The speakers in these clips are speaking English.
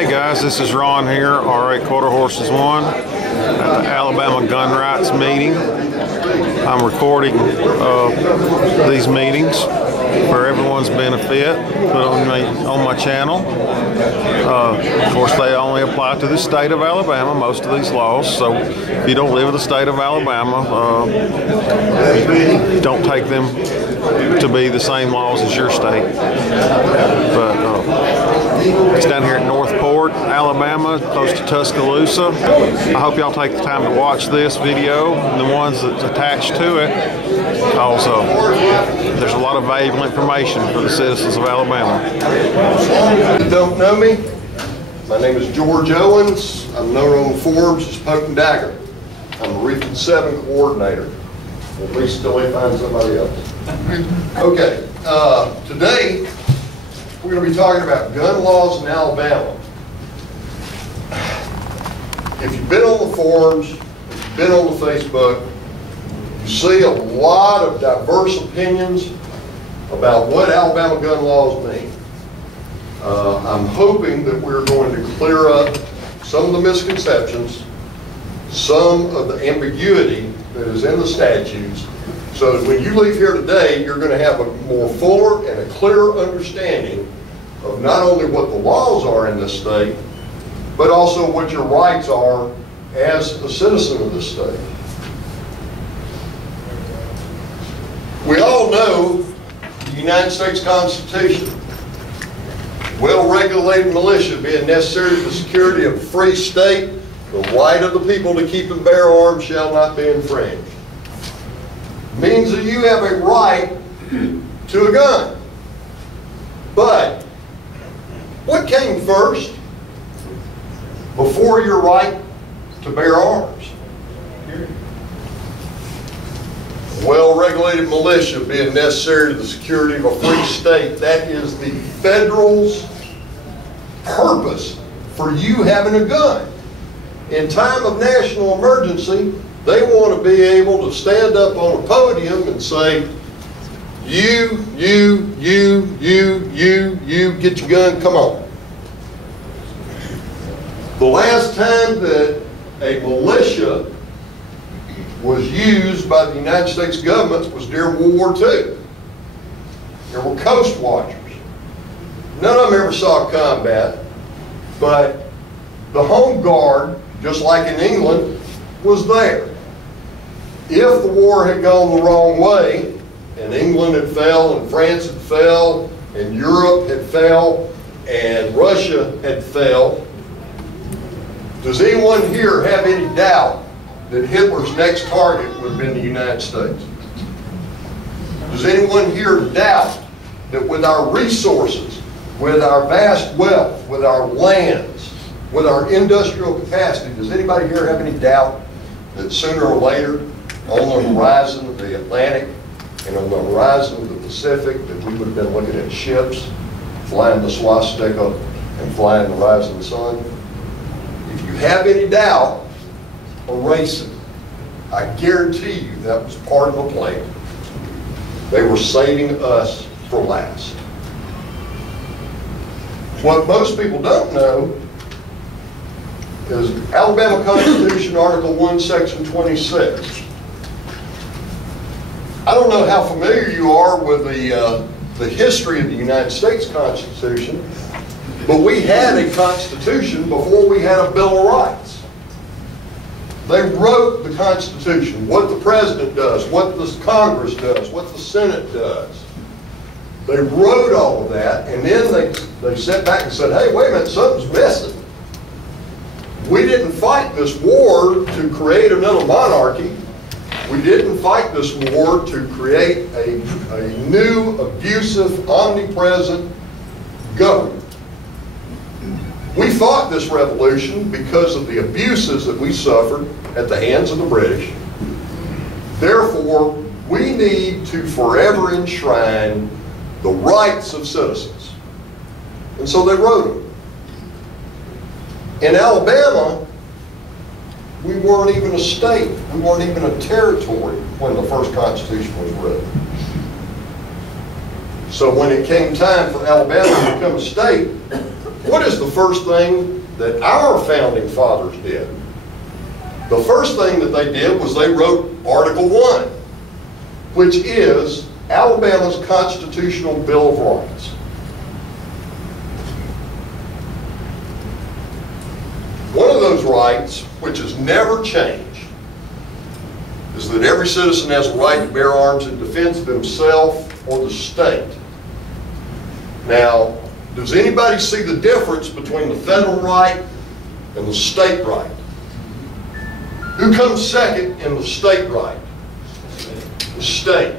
Hey guys, this is Ron here, R8 Quarter Horses 1 at the Alabama Gun Rights meeting. I'm recording these meetings for everyone's benefit, put on my channel. Of course, they only apply to the state of Alabama, most of these laws, so if you don't live in the state of Alabama, don't take them to be the same laws as your state. But it's down here at Northport, Alabama, close to Tuscaloosa. I hope y'all take the time to watch this video and the ones that's attached to it. Also, there's a lot of valuable information for the citizens of Alabama. If you don't know me, my name is George Owens. I'm known on Forbes as Poke and Dagger. I'm a Region 7 coordinator. At least until they find somebody else. Okay, today we're going to be talking about gun laws in Alabama. If you've been on the forums, if you've been on the Facebook, you see a lot of diverse opinions about what Alabama gun laws mean. I'm hoping that we're going to clear up some of the misconceptions, some of the ambiguity that is in the statutes, so that when you leave here today, you're going to have a more fuller and a clearer understanding of not only what the laws are in this state, but also what your rights are as a citizen of this state. We all know the United States Constitution. Well-regulated militia being necessary to the security of a free state, the right of the people to keep and bear arms shall not be infringed. Means that you have a right to a gun. But what came first before your right to bear arms? Well-regulated militia being necessary to the security of a free state. That is the federal's purpose for you having a gun. In time of national emergency, they want to be able to stand up on a podium and say, you, get your gun, come on. The last time that a militia was used by the United States government was during World War II. There were coast watchers. None of them ever saw combat, but the home guard, just like in England, was there. If the war had gone the wrong way, and England had fell, and France had fell, and Europe had fell, and Russia had fell, does anyone here have any doubt that Hitler's next target would have been the United States? Does anyone here doubt that with our resources, with our vast wealth, with our lands, with our industrial capacity, does anybody here have any doubt that sooner or later, on the horizon of the Atlantic and on the horizon of the Pacific, that we would have been looking at ships flying the swastika and flying the rising sun? If you have any doubt, erase it. I guarantee you that was part of the plan. They were saving us for last. What most people don't know is Alabama Constitution, Article 1, Section 26. I don't know how familiar you are with the history of the United States Constitution, but we had a Constitution before we had a Bill of Rights. They wrote the Constitution, what the President does, what the Congress does, what the Senate does. They wrote all of that, and then they sat back and said, hey, wait a minute, something's missing. We didn't fight this war to create another monarchy. We didn't fight this war to create a new, abusive, omnipresent government. We fought this revolution because of the abuses that we suffered at the hands of the British. Therefore, we need to forever enshrine the rights of citizens. And so they wrote them. In Alabama, we weren't even a state. We weren't even a territory when the first Constitution was written. So when it came time for Alabama to become a state, what is the first thing that our founding fathers did? The first thing that they did was they wrote Article 1, which is Alabama's constitutional Bill of Rights. One of those rights, which has never changed, is that every citizen has a right to bear arms in defense of himself or the state. Now, does anybody see the difference between the federal right and the state right? Who comes second in the state right? The state.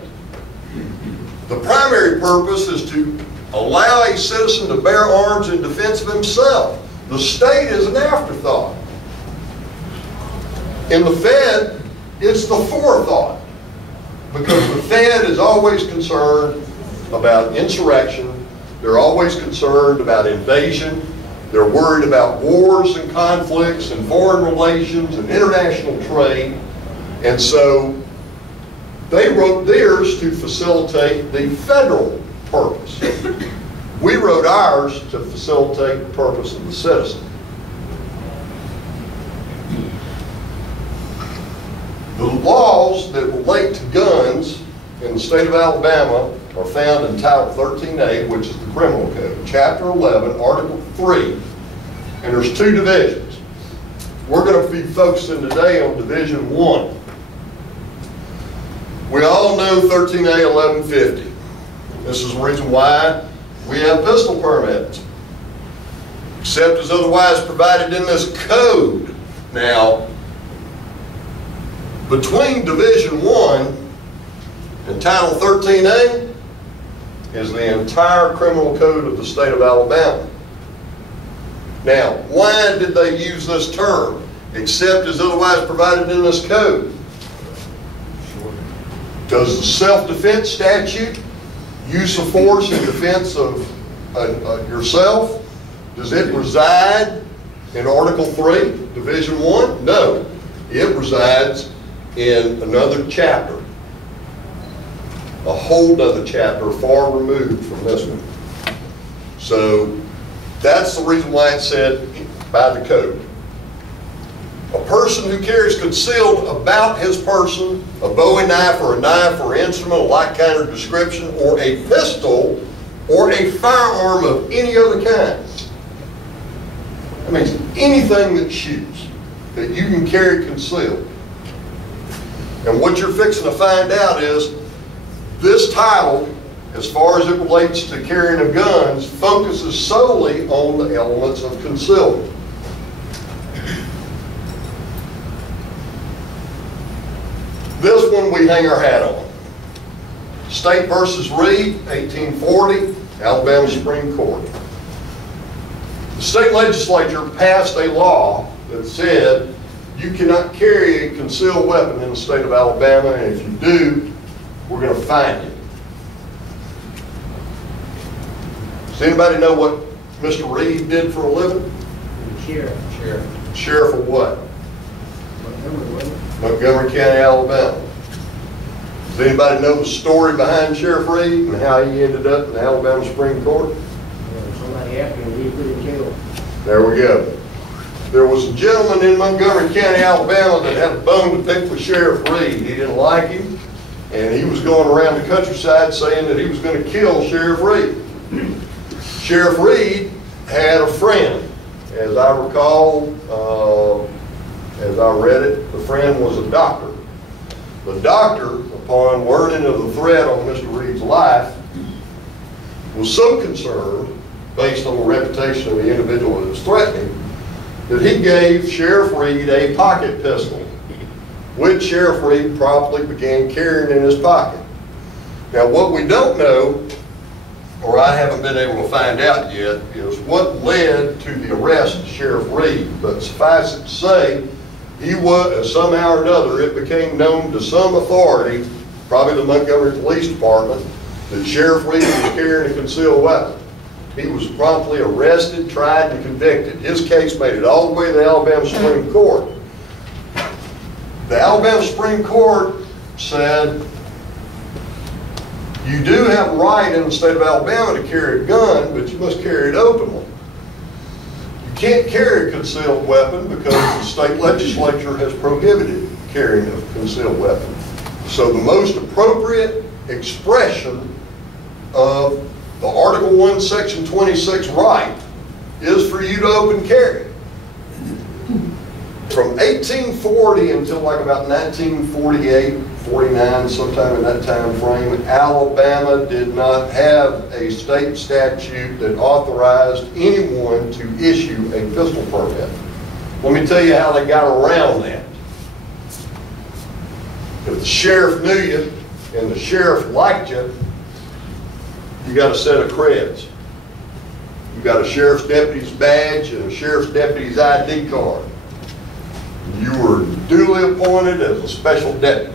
The primary purpose is to allow a citizen to bear arms in defense of himself. The state is an afterthought. In the Fed, it's the forethought, because the Fed is always concerned about insurrection. They're always concerned about invasion. They're worried about wars and conflicts and foreign relations and international trade. And so they wrote theirs to facilitate the federal purpose. We wrote ours to facilitate the purpose of the citizen. The laws that relate to guns in the state of Alabama are found in Title 13A, which is the Criminal Code, Chapter 11, Article 3, and there's two divisions. We're going to be focusing today on Division 1. We all know 13A 1150. This is the reason why we have pistol permits, except as otherwise provided in this code. Now, between Division 1 and Title 13A is the entire criminal code of the state of Alabama. Now, why did they use this term, except as otherwise provided in this code? Does the self-defense statute, use of force in defense of yourself, does it reside in Article 3, Division 1? No, it resides in another chapter, a whole other chapter far removed from this one. So that's the reason why it's said by the code. A person who carries concealed about his person a Bowie knife or instrument of like kind or description, or a pistol or a firearm of any other kind. That means anything that shoots, that you can carry concealed. And what you're fixing to find out is this title, as far as it relates to carrying of guns, focuses solely on the elements of concealment. This one we hang our hat on. State versus Reed, 1840, Alabama Supreme Court. The state legislature passed a law that said you cannot carry a concealed weapon in the state of Alabama, and if you do, we're going to fine you. Does anybody know what Mr. Reed did for a living? Sheriff. Sheriff of what? Montgomery, wasn't it? Montgomery County, Alabama. Does anybody know the story behind Sheriff Reed and how he ended up in the Alabama Supreme Court? Somebody after him, he put in jail. There we go. There was a gentleman in Montgomery County, Alabama that had a bone to pick with Sheriff Reed. He didn't like him, and he was going around the countryside saying that he was going to kill Sheriff Reed. Sheriff Reed had a friend. As I recall, as I read it, the friend was a doctor. The doctor, upon learning of the threat on Mr. Reed's life, was so concerned, based on the reputation of the individual that was threatening, that he gave Sheriff Reed a pocket pistol, which Sheriff Reed promptly began carrying in his pocket. Now, what we don't know, or I haven't been able to find out yet, is what led to the arrest of Sheriff Reed. But suffice it to say, he was, somehow or another, it became known to some authority, probably the Montgomery Police Department, that Sheriff Reed was carrying a concealed weapon. He was promptly arrested, tried, and convicted. His case made it all the way to the Alabama Supreme Court. The Alabama Supreme Court said, you do have a right in the state of Alabama to carry a gun, but you must carry it openly. can't carry a concealed weapon because the state legislature has prohibited carrying a concealed weapon. So the most appropriate expression of the Article 1, Section 26 right is for you to open carry. From 1840 until like about 1948, 49, sometime in that time frame, Alabama did not have a state statute that authorized anyone to issue a pistol permit. Let me tell you how they got around that. If the sheriff knew you and the sheriff liked you, you got a set of creds. You got a sheriff's deputy's badge and a sheriff's deputy's ID card. You were duly appointed as a special deputy.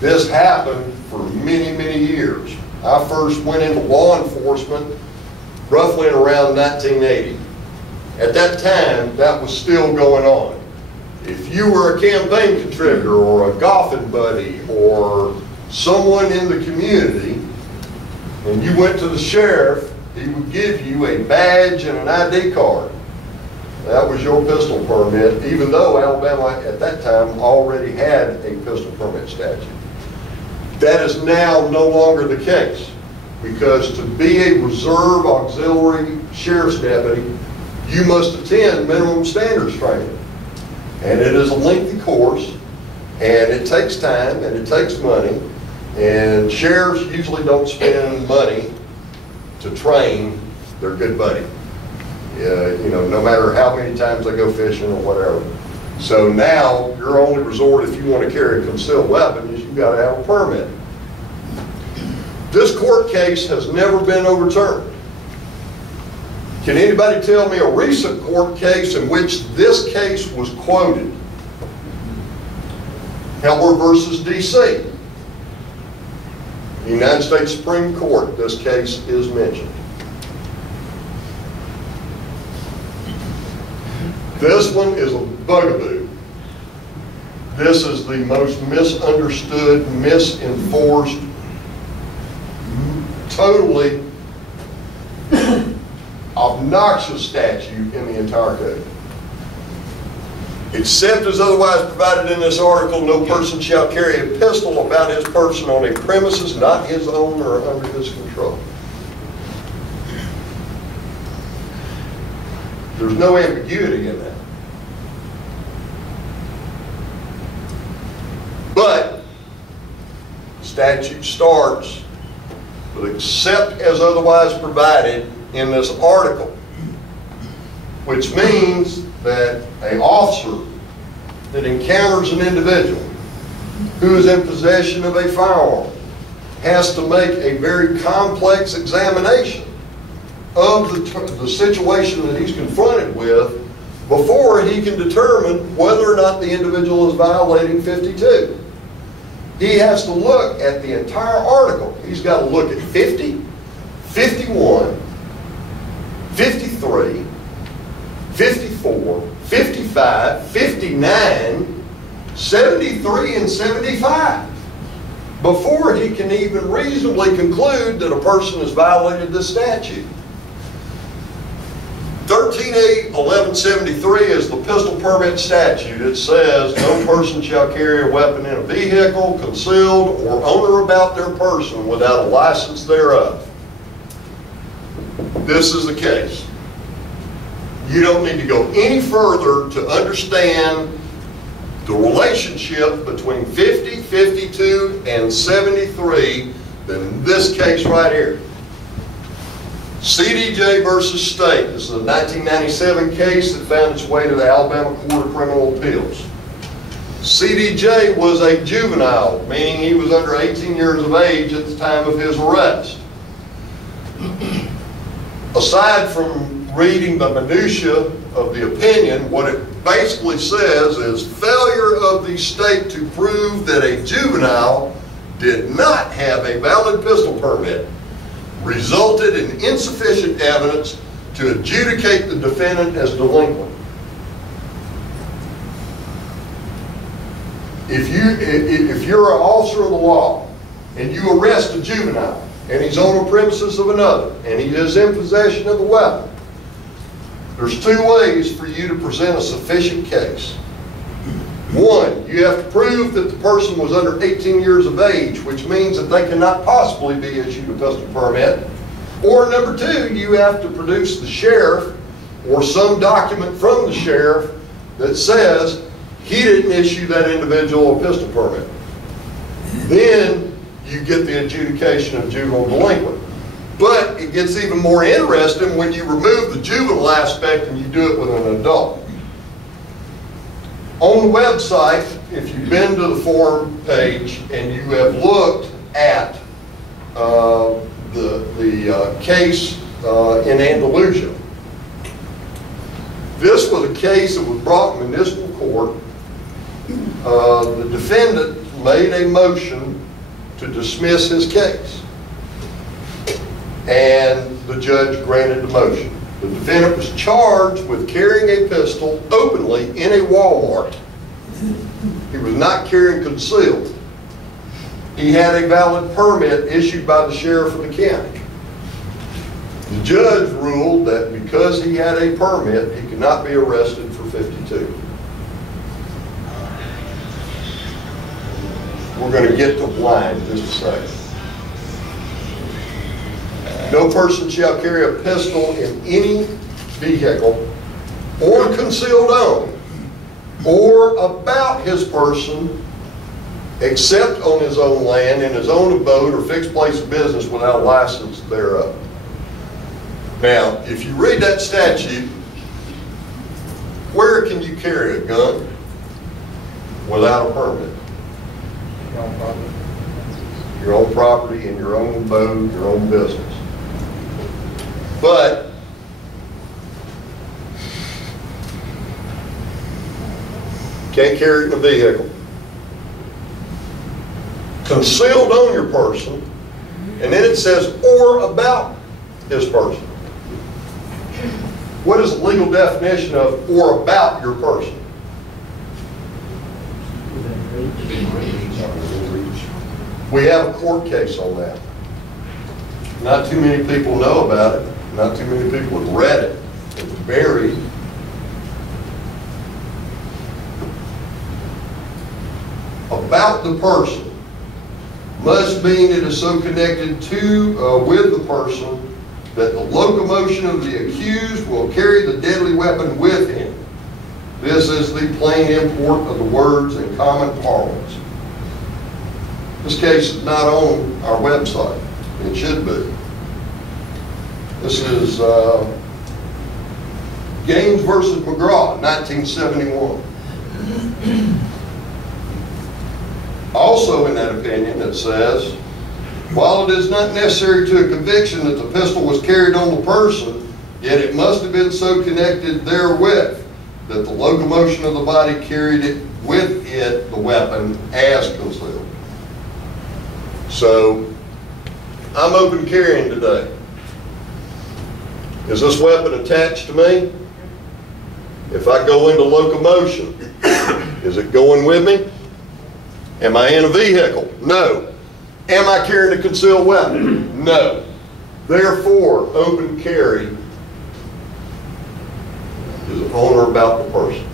This happened for many, many years. I first went into law enforcement roughly in around 1980. At that time, that was still going on. If you were a campaign contributor or a golfing buddy or someone in the community and you went to the sheriff, he would give you a badge and an ID card. That was your pistol permit, even though Alabama at that time already had a pistol permit statute. That is now no longer the case, because to be a reserve auxiliary sheriff's deputy, you must attend minimum standards training. And it is a lengthy course, and it takes time, and it takes money, and sheriffs usually don't spend money to train their good buddy. You know, no matter how many times they go fishing or whatever. So now, your only resort if you want to carry a concealed weapon is you've got to have a permit. This court case has never been overturned. Can anybody tell me a recent court case in which this case was quoted? Heller versus DC. The United States Supreme Court, this case is mentioned. This one is a bugaboo. This is the most misunderstood, misenforced, totally obnoxious statute in the entire code. Except as otherwise provided in this article, no person shall carry a pistol about his person on a premises not his own or under his control. There's no ambiguity in that. But the statute starts with except as otherwise provided in this article, which means that an officer that encounters an individual who is in possession of a firearm has to make a very complex examination of the situation that he's confronted with before he can determine whether or not the individual is violating 52. He has to look at the entire article. He's got to look at 50, 51, 53, 54, 55, 59, 73, and 75 before he can even reasonably conclude that a person has violated this statute. 13A1173 is the pistol permit statute. It says no person shall carry a weapon in a vehicle, concealed, or on or about their person without a license thereof. This is the case. You don't need to go any further to understand the relationship between 50, 52, and 73 than this case right here. CDJ versus State. This is a 1997 case that found its way to the Alabama Court of Criminal Appeals. CDJ was a juvenile, meaning he was under 18 years of age at the time of his arrest. Aside from reading the minutia of the opinion, what it basically says is failure of the state to prove that a juvenile did not have a valid pistol permit resulted in insufficient evidence to adjudicate the defendant as delinquent. If you're an officer of the law and you arrest a juvenile and he's on the premises of another and he is in possession of a weapon, There's two ways for you to present a sufficient case. One, you have to prove that the person was under 18 years of age, which means that they cannot possibly be issued a pistol permit. Or number two, you have to produce the sheriff or some document from the sheriff that says he didn't issue that individual a pistol permit. Then you get the adjudication of juvenile delinquent. But it gets even more interesting when you remove the juvenile aspect and you do it with an adult. On the website, if you've been to the forum page and you have looked at the case in Andalusia, this was a case that was brought in municipal court. The defendant made a motion to dismiss his case, and the judge granted the motion. The defendant was charged with carrying a pistol openly in a Walmart. He was not carrying concealed. He had a valid permit issued by the sheriff of the county. The judge ruled that because he had a permit, he could not be arrested for 52. We're going to get to blind in just a second. No person shall carry a pistol in any vehicle or concealed on or about his person except on his own land, in his own abode or fixed place of business without a license thereof. Now, if you read that statute, where can you carry a gun without a permit? Your own property, in your own abode, your own business. But can't carry it in a vehicle. Concealed on your person, and then it says, or about his person. What is the legal definition of or about your person? We have a court case on that. Not too many people know about it. Not too many people have read it. It's buried. About the person must mean it is so connected to with the person that the locomotion of the accused will carry the deadly weapon with him. This is the plain import of the words in common parlance. This case is not on our website. It should be. This is Gaines versus McGraw, 1971. Also in that opinion it says, while it is not necessary to a conviction that the pistol was carried on the person, yet it must have been so connected therewith that the locomotion of the body carried it with it, the weapon, as concealed. So, I'm open carrying today. Is this weapon attached to me? If I go into locomotion, is it going with me? Am I in a vehicle? No. Am I carrying a concealed weapon? No. Therefore, open carry is on or about the person.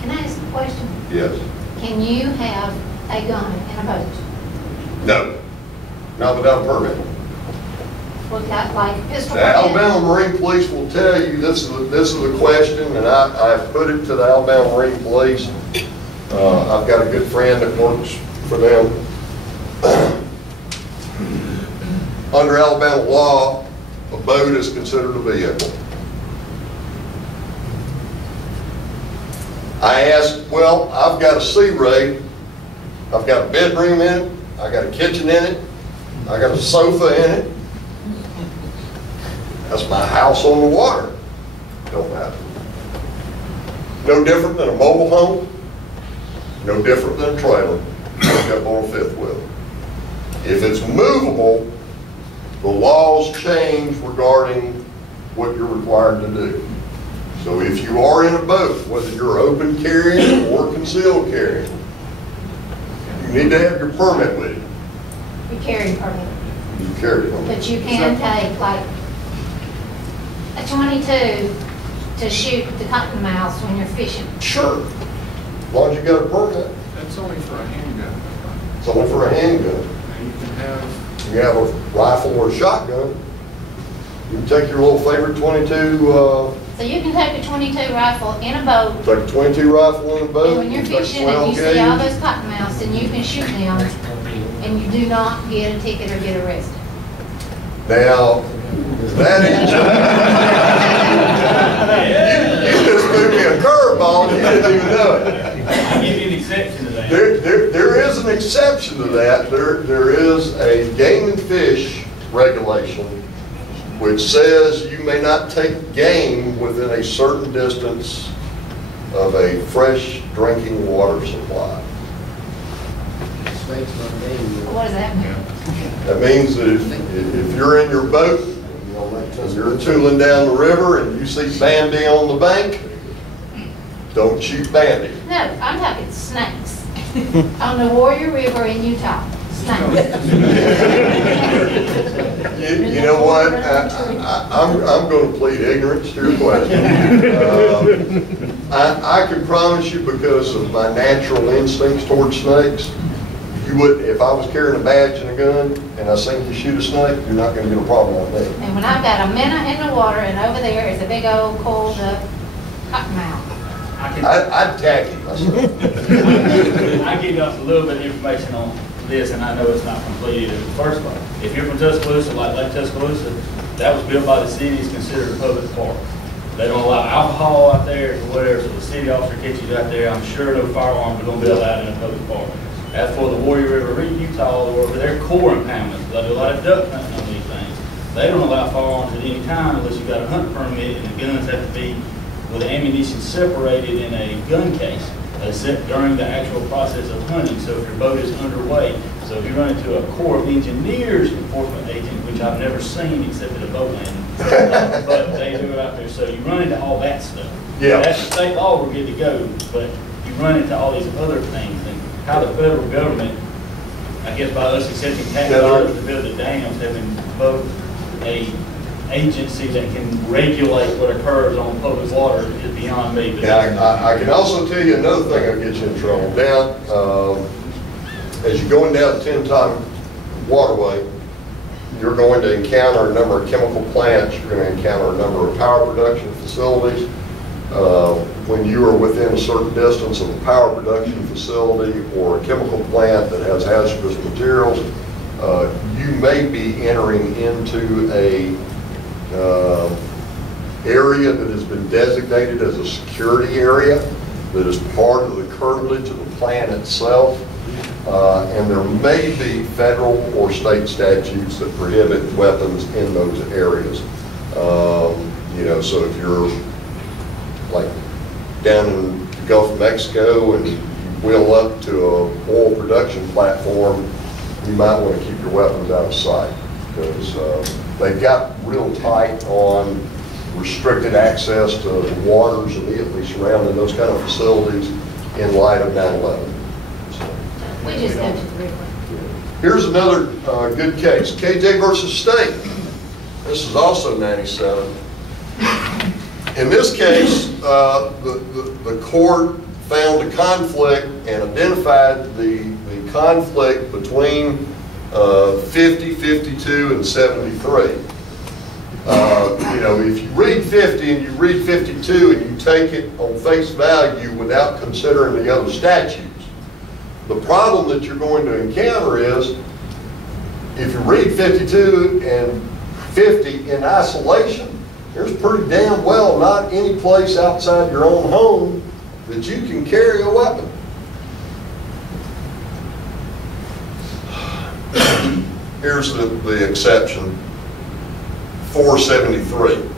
Can I ask a question? Yes. Can you have a gun in a boat? No. Not without a permit. Without, like, a pistol The permit? Alabama Marine Police will tell you this is the question, and I put it to the Alabama Marine Police. I've got a good friend that works for them. Under Alabama law, a boat is considered a vehicle. I asked, well, I've got a sea ray, I've got a bedroom in it, I got a kitchen in it, I got a sofa in it. That's my house on the water. Don't matter. No different than a mobile home, no different than a trailer, hooked up on a fifth wheel. If it's movable, the laws change regarding what you're required to do. So if you are in a boat, whether you're open carrying or concealed carrying, you need to have your permit with you. You carry a permit. You carry it. But you can take, like, a 22 to shoot the cottonmouths when you're fishing? Sure, as long as you got a permit. That's only for a handgun. It's only for a handgun. Now you can have, You have a rifle or a shotgun. You can take your little favorite 22, So you can take a 22 rifle in a boat, take a 22 rifle in a boat. and when you're you take a fishing and 12 you see all gauge. those cottonmouths, and you can shoot them, and you do not get a ticket or get arrested. Now, that ain't you just threw me a curveball and you didn't even know it. I'll give you an exception to that. There is an exception to that. There is a game and fish regulation which says you may not take game within a certain distance of a fresh drinking water supply. State's not named. What does that mean? That means that if you're in your boat, and you're tooling down the river and you see Bambi on the bank, don't shoot Bambi. No, I'm talking snakes. On the Warrior River in Utah, snakes. You know what? I'm going to plead ignorance to your question. I can promise you, because of my natural instincts towards snakes, you would, if I was carrying a badge and a gun and I seen you shoot a snake, you're not going to get a problem on me. And when I've got a minnow in the water and over there is a big old coiled up cottonmouth. I'd tag him myself. I give you a little bit of information on this, and I know it's not completed. First of all, if you're from Tuscaloosa, like Lake Tuscaloosa, that was built by the city, is considered a public park. They don't allow alcohol out there or whatever, so the city officer catches you out there, I'm sure no firearms are going to be allowed in a public park. As for the Warrior River, Utah, or for their core impoundments, they do a lot of duck hunting on these things. They don't allow firearms at any time unless you've got a hunt permit, and the guns have to be with ammunition separated in a gun case, except during the actual process of hunting. So if your boat is underway, so if you run into a Corps of Engineers enforcement agent, which I've never seen except at a boat landing, but they do it out there. So you run into all that stuff. Yeah. That's the state law, we're good to go, but you run into all these other things, and how the federal government, I guess by us accepting tax dollars to build the dams, having both a agency that can regulate what occurs on public water is beyond me. But Yeah, I can also tell you another thing that'll get you in trouble. Down, as you're going down the 10-ton waterway, you're going to encounter a number of chemical plants. You're going to encounter a number of power production facilities. When you are within a certain distance of a power production facility or a chemical plant that has hazardous materials, you may be entering into a area that has been designated as a security area that is part of the curtilage of the plant itself. And there may be federal or state statutes that prohibit weapons in those areas. You know, so if you're like down in the Gulf of Mexico and you wheel up to a oil production platform, you might want to keep your weapons out of sight, because they've got real tight on restricted access to the waters immediately surrounding those kind of facilities in light of 9/11. We just go to the river. Here's another good case, KJ versus State. This is also 97. In this case, the court found a conflict and identified the conflict between 50, 52, and 73. You know, if you read 50 and you read 52 and you take it on face value without considering the other statutes, the problem that you're going to encounter is, if you read 52 and 50 in isolation, there's pretty damn well not any place outside your own home that you can carry a weapon. Here's the exception, 473.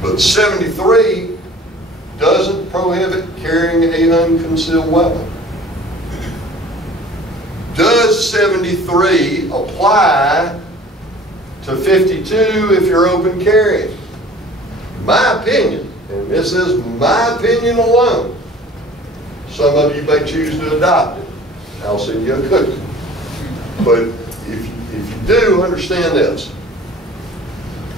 But 73 doesn't prohibit carrying an unconcealed weapon. Does 73 apply to 52 if you're open carrying? My opinion, and this is my opinion alone, some of you may choose to adopt it. I'll send you a cookie. But if you do, understand this.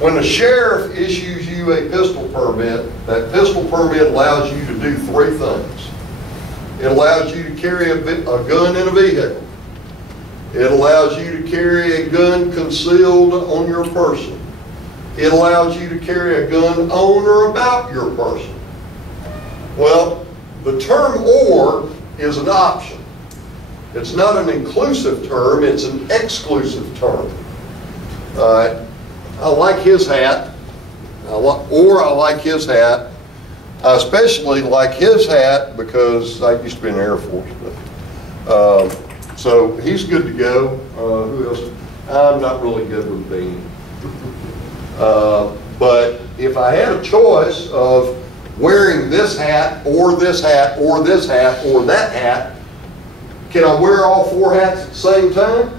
When the sheriff issues you a pistol permit, that pistol permit allows you to do three things. It allows you to carry a gun in a vehicle. It allows you to carry a gun concealed on your person. It allows you to carry a gun on or about your person. Well, the term "or" is an option. It's not an inclusive term, it's an exclusive term. I like his hat, I like his hat. I especially like his hat because I used to be in the Air Force. But, so he's good to go. Who else? I'm not really good with being. But if I had a choice of wearing this hat or this hat or this hat or that hat, can I wear all four hats at the same time?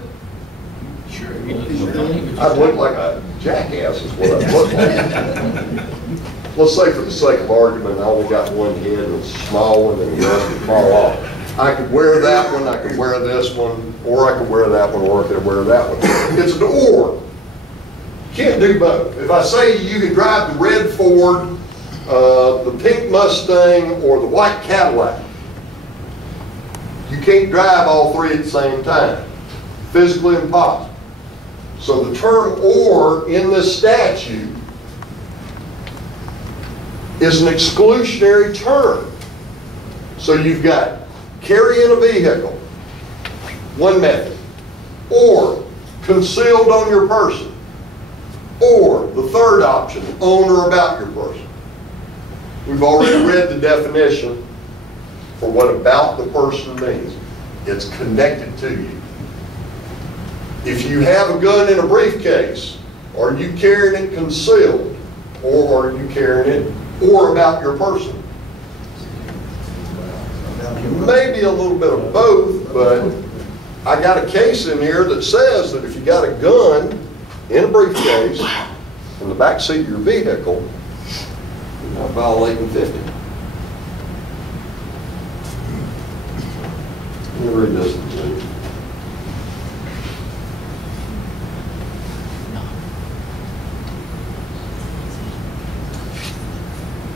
Sure. I'd look like a jackass is what I'd look like. Let's say for the sake of argument, I only got one head and it's a small one and the rest would fall off. I could wear that one, I could wear this one, or I could wear that one, or I could wear that one. It's an or. You can't do both. If I say you can drive the red Ford, the pink Mustang, or the white Cadillac, you can't drive all three at the same time. Physically impossible. So the term "or" in this statute is an exclusionary term. So you've got carry in a vehicle, one method, or concealed on your person, or the third option, on or about your person. We've already read the definition for what "about the person" means. It's connected to you. If you have a gun in a briefcase, are you carrying it concealed, or are you carrying it or about your person? Maybe a little bit of both, but I got a case in here that says that if you got a gun in a briefcase in the back seat of your vehicle, you're not violating 50. Let me read this one to you.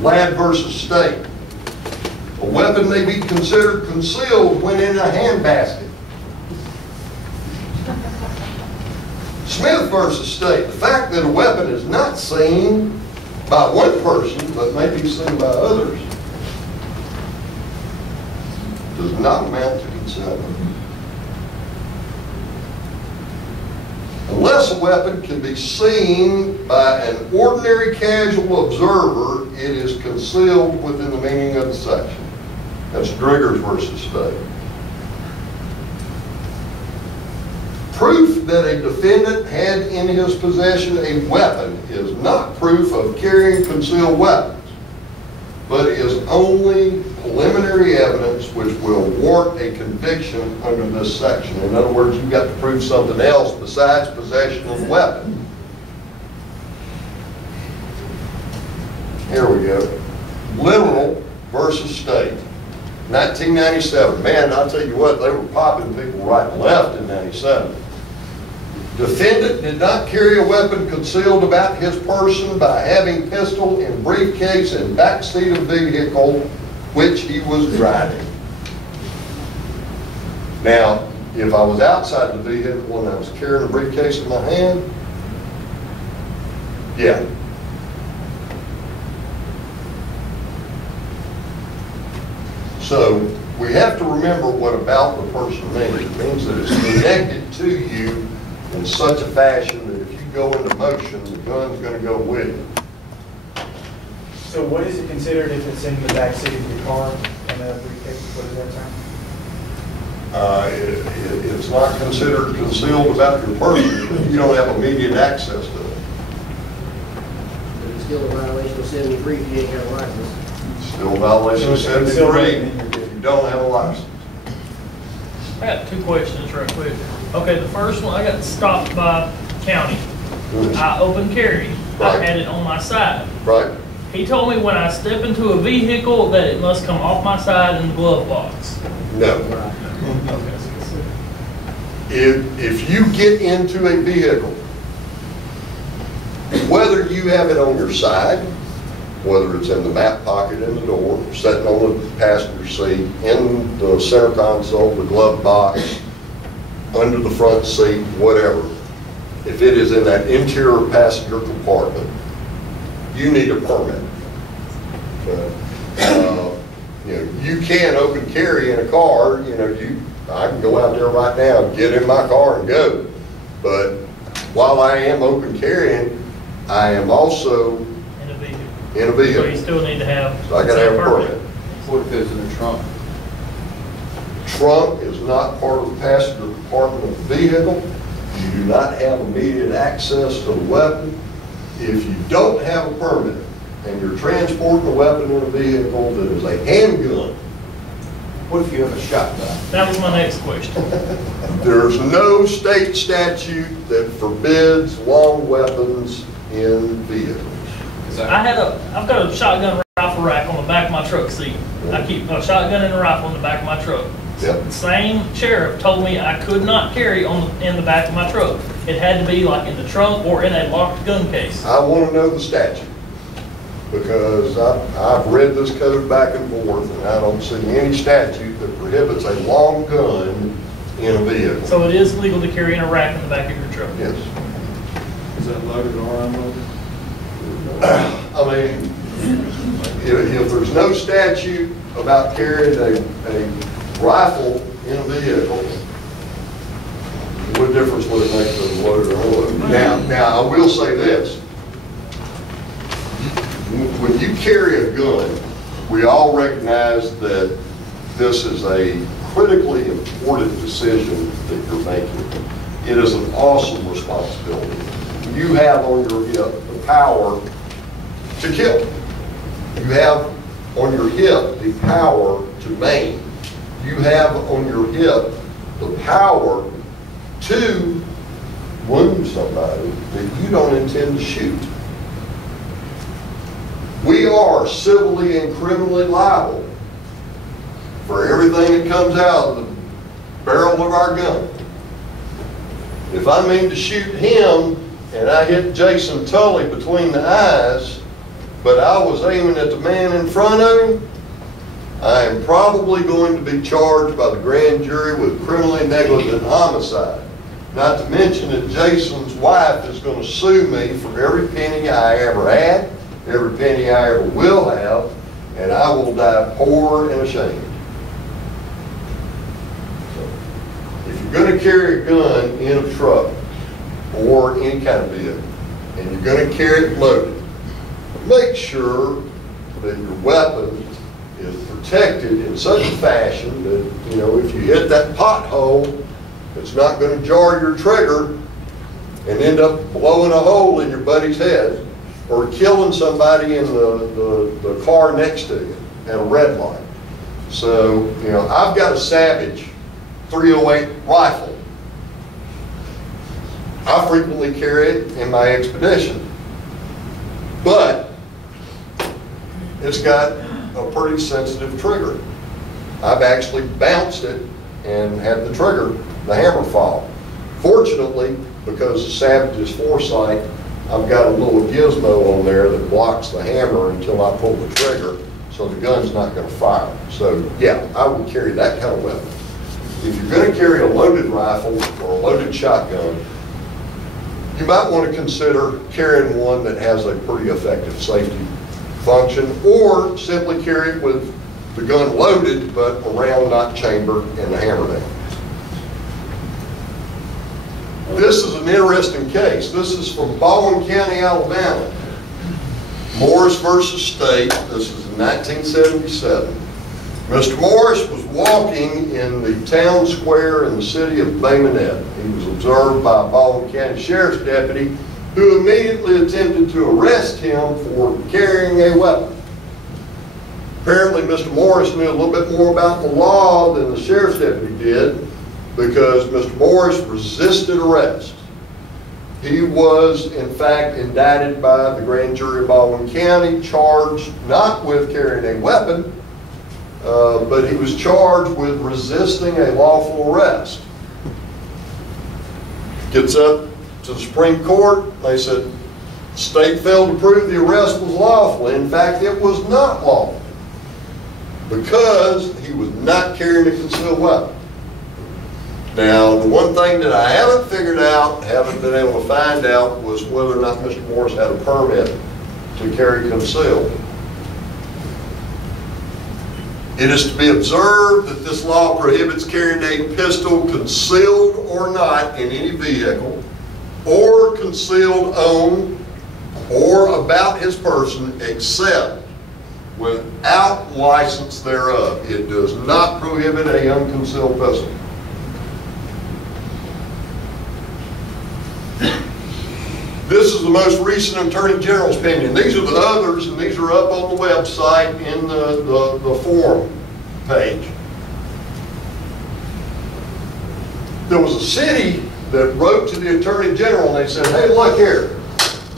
Ladd versus State. A weapon may be considered concealed when in a handbasket. Smith versus State. The fact that a weapon is not seen by one person but may be seen by others does not amount to concealment. Unless a weapon can be seen by an ordinary casual observer, it is concealed within the meaning of the section. That's Driggers versus State. Proof that a defendant had in his possession a weapon is not proof of carrying concealed weapons, but is only preliminary evidence which will warrant a conviction under this section. In other words, you've got to prove something else besides possession of the weapon. Here we go. Literal versus State. 1997. Man, I'll tell you what, they were popping people right and left in 97. Defendant did not carry a weapon concealed about his person by having pistol in briefcase and backseat of vehicle which he was driving. Now, if I was outside the vehicle and I was carrying a briefcase in my hand, yeah. So we have to remember what "about the person" means. It means that it's connected to you in such a fashion that if you go into motion, the gun's going to go with you. So what is it considered if it's in the back seat of your car and a briefcase? What is that term? It's not considered concealed about your person if you don't have immediate access to it. But it's still a violation of 73 if you ain't got a license. Still a violation of 73 if you don't have a license. I got two questions real quick. Okay, the first one, I got stopped by county. I open carry. Right. I had it on my side. Right? He told me when I step into a vehicle that it must come off my side in the glove box. No. If you get into a vehicle, whether you have it on your side, whether it's in the back pocket in the door, sitting on the passenger seat, in the center console, the glove box, under the front seat, whatever, if it is in that interior passenger compartment, you need a permit. You know, you can open carry in a car. You know, I can go out there right now, get in my car and go. But while I am open carrying, I am also In a vehicle. in a vehicle. So you still need to have. So I gotta have a permit. What if it's in the trunk? Trunk is not part of the passenger compartment of the vehicle. You do not have immediate access to the weapon. If you don't have a permit and you're transporting a weapon in a vehicle that is a handgun, What if you have a shotgun? That was my next question. there's no state statute that forbids long weapons in vehicles. Is that- I've got a shotgun rifle rack on the back of my truck seat. I keep a shotgun and a rifle in the back of my truck. Yep. The same sheriff told me I could not carry in the back of my truck. It had to be like in the trunk or in a locked gun case. I want to know the statute, because I've read this code back and forth, and I don't see any statute that prohibits a long gun in a vehicle. So it is legal to carry in a rack in the back of your truck. Yes. Is that loaded or unloaded? I mean, if there's no statute about carrying a rifle in a vehicle, what difference would it make to the loaded or unloaded? Now, I will say this. When you carry a gun, we all recognize that this is a critically important decision that you're making. It is an awesome responsibility. You have on your hip the power to kill. You have on your hip the power to maim. You have on your hip the power to wound somebody that you don't intend to shoot. We are civilly and criminally liable for everything that comes out of the barrel of our gun. If I mean to shoot him and I hit Jason Tully between the eyes, but I was aiming at the man in front of him, I am probably going to be charged by the grand jury with criminally negligent homicide. Not to mention that Jason's wife is going to sue me for every penny I ever had, every penny I ever will have, and I will die poor and ashamed. So, if you're going to carry a gun in a truck or any kind of vehicle, and you're going to carry it loaded, make sure that your weapon is protected in such a fashion that, you know, if you hit that pothole, it's not going to jar your trigger and end up blowing a hole in your buddy's head or killing somebody in the car next to you at a red light. So, you know, I've got a Savage 308 rifle. I frequently carry it in my expedition, but it's got a pretty sensitive trigger. I've actually bounced it and had the trigger, the hammer fall. Fortunately, because of Savage's foresight, I've got a little gizmo on there that blocks the hammer until I pull the trigger, so the gun's not going to fire. So yeah, I would carry that kind of weapon. If you're going to carry a loaded rifle or a loaded shotgun, you might want to consider carrying one that has a pretty effective safety function, or simply carry it with the gun loaded but a round not chambered and the hammer down. This is an interesting case. This is from Baldwin County, Alabama. Morris versus State. This is in 1977. Mr. Morris was walking in the town square in the city of Bay Minette. He was observed by a Baldwin County Sheriff's deputy who immediately attempted to arrest him for carrying a weapon. Apparently, Mr. Morris knew a little bit more about the law than the Sheriff's deputy did, because Mr. Morris resisted arrest. He was, in fact, indicted by the grand jury of Baldwin County, charged not with carrying a weapon, but he was charged with resisting a lawful arrest. Gets up to the Supreme Court. They said, The state failed to prove the arrest was lawful. In fact, it was not lawful because he was not carrying a concealed weapon. Now, the one thing that I haven't figured out, haven't been able to find out, was whether or not Mr. Morris had a permit to carry concealed. It is to be observed that this law prohibits carrying a pistol concealed or not in any vehicle, or concealed on or about his person, except without license thereof. It does not prohibit a unconcealed pistol. This is the most recent Attorney General's opinion. These are the others, and these are up on the website in the forum page. There was a city that wrote to the Attorney General and they said, hey, look here,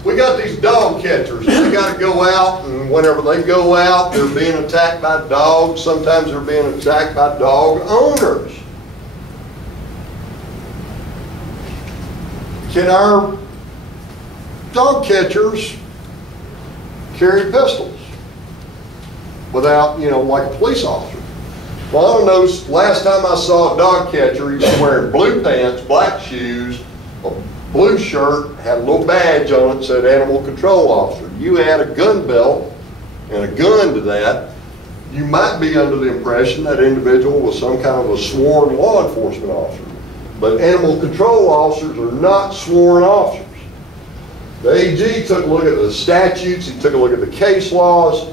we got these dog catchers. They got to go out, and whenever they go out, they're being attacked by dogs. Sometimes they're being attacked by dog owners. Can our dog catchers carry pistols without, like a police officer? Well, I don't know, last time I saw a dog catcher, he was wearing blue pants, black shoes, a blue shirt, had a little badge on it that said Animal Control Officer. You add a gun belt and a gun to that, you might be under the impression that individual was some kind of a sworn law enforcement officer. But animal control officers are not sworn officers. The AG took a look at the statutes, he took a look at the case laws,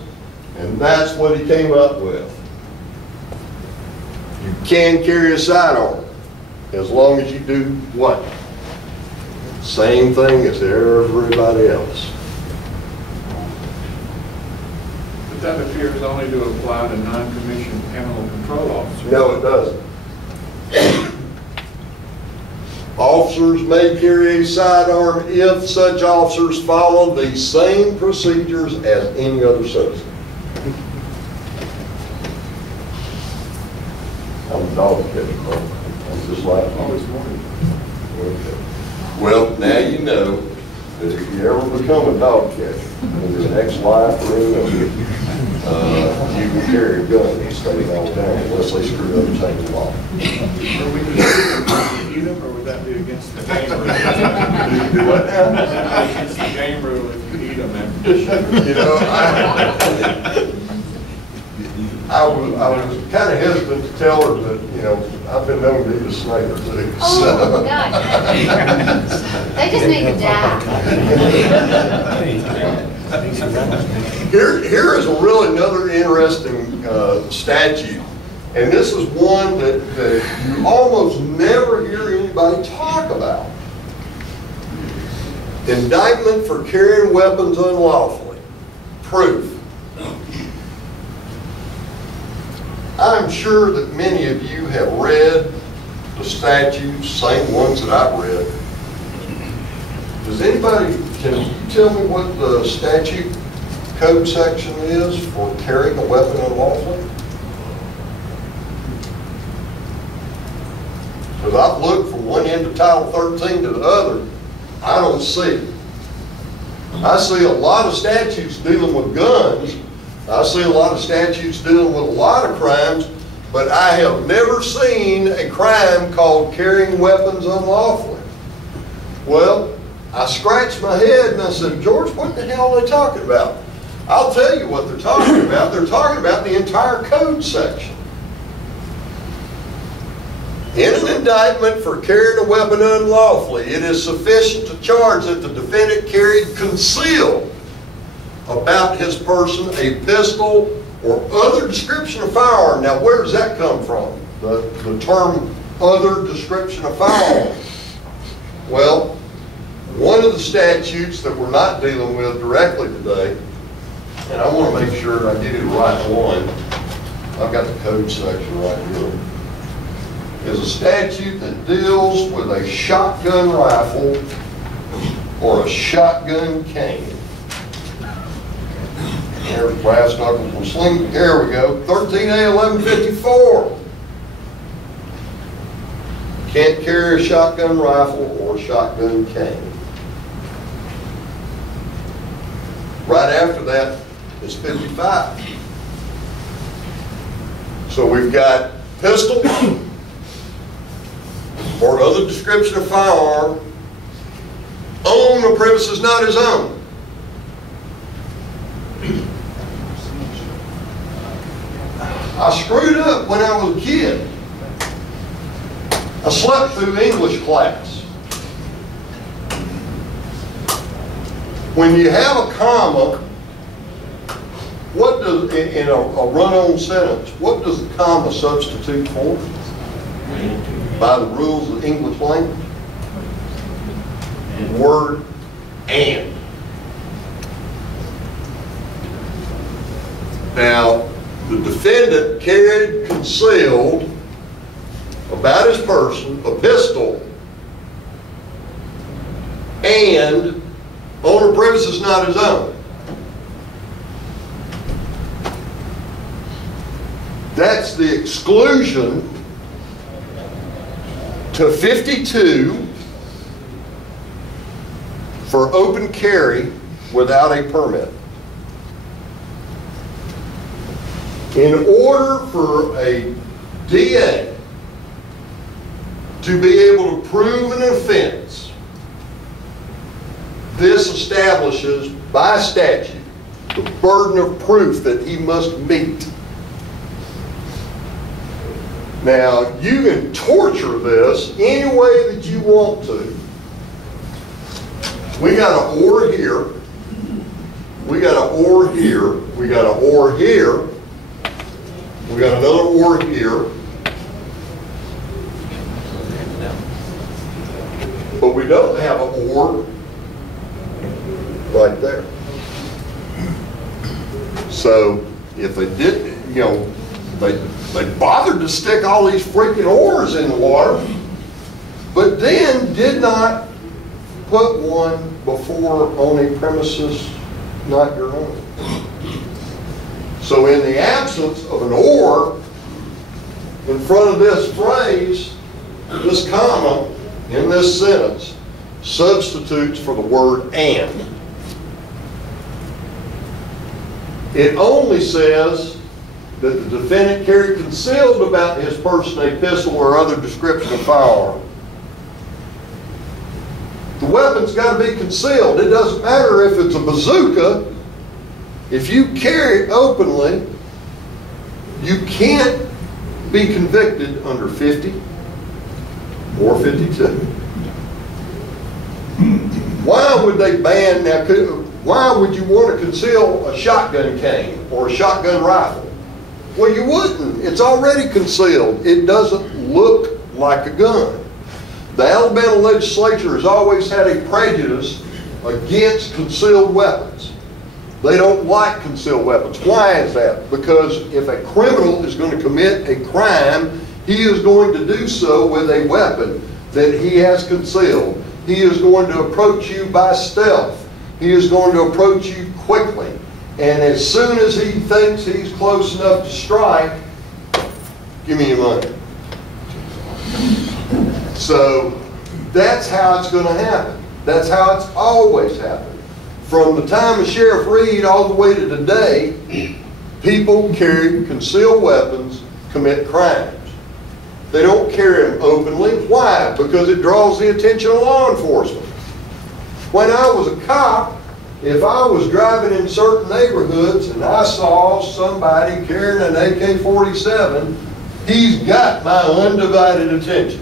and that's what he came up with. You can carry a sidearm as long as you do what? Same thing as everybody else. But that appears only to apply to non-commissioned animal control officers. No, it doesn't. Officers may carry a sidearm if such officers follow the same procedures as any other citizen. I'm a dog catcher, I'm just like you. Always wanted. Okay. Well, now you know that if you ever become a dog catcher in your next life or another, you can carry a gun and stay downtown unless they screw up and change the law. Would we just eat them, or would that be against the game rule? Do what now? Against the game rule if you eat them after. You know, I was kind of hesitant to tell her that, I've been known to eat a snake or two. Oh, gosh. They just need to die. Here is a really another interesting statute, and this is one that you almost never hear anybody talk about. Indictment for carrying weapons unlawfully. Proof. I'm sure that many of you have read the statutes, same ones that I've read. Does anybody, can you tell me what the statute code section is for carrying a weapon unlawfully? Because I've looked from one end of Title 13 to the other, I don't see it. I see a lot of statutes dealing with guns. I see a lot of statutes dealing with a lot of crimes, but I have never seen a crime called carrying weapons unlawfully. Well, I scratched my head and I said, George, what the hell are they talking about? I'll tell you what they're talking about. They're talking about the entire code section. In an indictment for carrying a weapon unlawfully, it is sufficient to charge that the defendant carried concealed about his person a pistol or other description of firearm. Now, where does that come from? The term other description of firearm. Well, one of the statutes that we're not dealing with directly today, and I want to make sure I get it right one, I've got the code section right here, is a statute that deals with a shotgun rifle or a shotgun cane. There's brass knuckles and sling. Here we go. 13A 1154. Can't carry a shotgun rifle or a shotgun cane. Right after that is 55. So we've got pistol or other description of firearm on the premises not his own. I screwed up when I was a kid. I slept through English class. When you have a comma, what does, in a run-on sentence, what does the comma substitute for? By the rules of the English language? The word and. Now, the defendant carried concealed about his person a pistol and on a premises not his own. That's the exclusion to 52 for open carry without a permit. In order for a DA to be able to prove an offense, this establishes by statute the burden of proof that he must meet. Now, you can torture this any way that you want to. We got an or here. We got an or here. We got an or here. We got another or here. But we don't have an or right there. So if they did, you know, they bothered to stick all these freaking oars in the water, but then did not put one before on a premises not your own. So in the absence of an or in front of this phrase, this comma in this sentence substitutes for the word and. It only says that the defendant carried concealed about his person a pistol or other description of firearm. The weapon's got to be concealed. It doesn't matter if it's a bazooka. If you carry it openly, you can't be convicted under 50 or 52. Why would they ban, now, why would you want to conceal a shotgun cane or a shotgun rifle? Well, you wouldn't. It's already concealed. It doesn't look like a gun. The Alabama legislature has always had a prejudice against concealed weapons. They don't like concealed weapons. Why is that? Because if a criminal is going to commit a crime, he is going to do so with a weapon that he has concealed. He is going to approach you by stealth. He is going to approach you quickly. And as soon as he thinks he's close enough to strike, give me your money. So that's how it's going to happen. That's how it's always happened. From the time of Sheriff Reed all the way to today, people carry concealed weapons, commit crimes. They don't carry them openly. Why? Because it draws the attention of law enforcement. When I was a cop, if I was driving in certain neighborhoods and I saw somebody carrying an AK-47, he's got my undivided attention.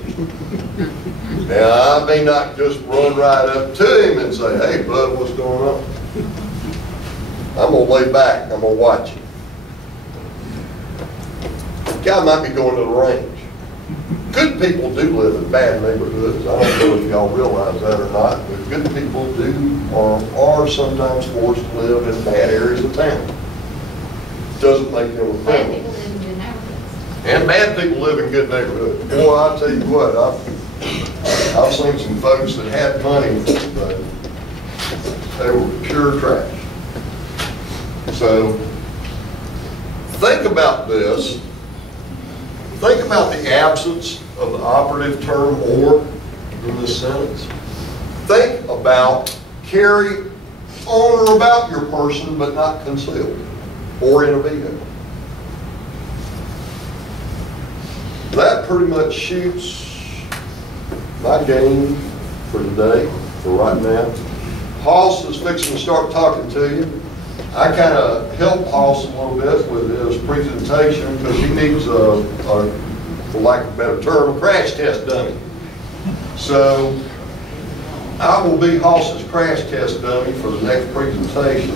Now, I may not just run right up to him and say, hey, bud, what's going on? I'm going to lay back. I'm going to watch you. The guy might be going to the range. Good people do live in bad neighborhoods. I don't know if y'all realize that or not, but good people do or are sometimes forced to live in bad areas of town. Doesn't make them a Bad criminal. people live in good neighborhoods. And bad people live in good neighborhoods. Boy, I'll tell you what, I've seen some folks that had money, but they were pure trash. So, think about this. Think about the absence of the operative term or in this sentence. Think about carry on or about your person, but not concealed or in a vehicle. That pretty much shoots my game for today, for right now. Hoss is fixing to start talking to you. I kind of helped Hoss a little bit with his presentation because he needs for lack of a better term, a crash test dummy. So I will be Hoss's crash test dummy for the next presentation.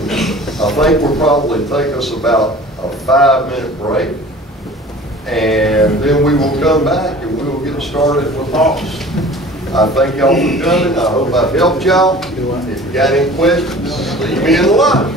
I think we'll probably take us about a 5-minute break. And then we will come back and we will get started with Hoss. I thank y'all for coming. I hope I've helped y'all. If you got any questions, leave me in the line.